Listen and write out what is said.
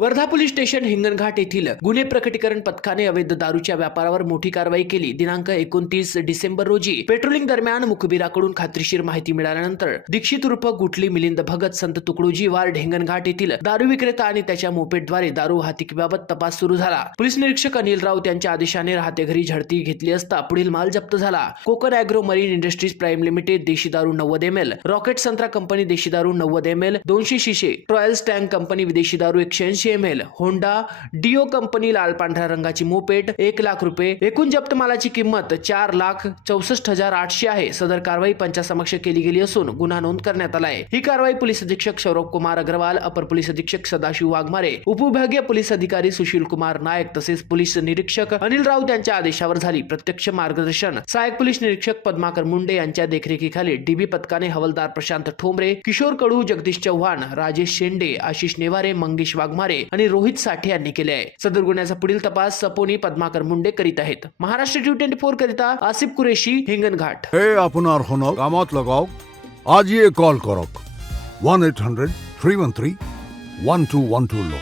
Wardha police station Hinganghat येथील गुन्हे प्रकटीकरण पथकाने अवैध दारूच्या व्यापारावर मोठी कारवाई केली. दिनांक 29 डिसेंबर रोजी पेट्रोलिंग दरम्यान मुखबिराकडून खात्रीशीर माहिती मिळाल्यानंतर दीक्षित उर्फ गुटली मिलिंद भगत संत तुकडोजी वार्ड हिंगणघाट येथील दारू विक्रेता आणि त्याच्या मोपेडद्वारे दारू वाहतुकीबाबत तपास सुरू झाला. पोलीस निरीक्षक अनिल राऊत यांच्या आदेशाने राहते घरी झडती घेतली असता पुढील माल जप्त झाला. Konkan agro marine industries prime limited देशी दारू 90 ml, रॉकेट संत्रा कंपनी देशी दारू 90 ml 200 शीशे, ट्रॉयल्स टँक कंपनी विदेशी दारू 180 ml, होंडा डिओ कंपनी लाल पांढऱ्या रंगाची मोपेड 1 लाख रुपये. एकूण जप्त मालाची किंमत 4,64,800 आहे. सदर कारवाई पंचासमक्ष केली गेली असून गुन्हा नोंद करण्यात आला आहे. ही कारवाई पोलीस अधीक्षक सौरभ कुमार अग्रवाल, अपर पोलीस अधीक्षक सदाशिव वाघमारे, उपविभागीय पोलीस अधिकारी सुशील कुमार नायक तसेच पोलीस निरीक्षक अनिल राऊत यांच्या आदेशावर झाली. प्रत्यक्ष मार्गदर्शन सहाय्यक पोलीस निरीक्षक पद्माकर मुंडे यांच्या देखरेखीखाली डीबी पथकाने हवालदार प्रशांत ठोंबरे, किशोर कडू, जगदीश चव्हाण, राजेश शेंडे, आशिष नेवारे, मंगेश वाघमारे आणि रोहित साठे यांनी केले आहे. सदर गुन्ह्याचा पुढील तपास सपोनी पद्माकर मुंडे करीत आहेत. महाराष्ट्र T24 करिता आसिफ कुरेशी, हिंगणघाट. हे आपणार होणार कामात लगाओ. आज ये कॉल करो 1-800-313-1212 लो.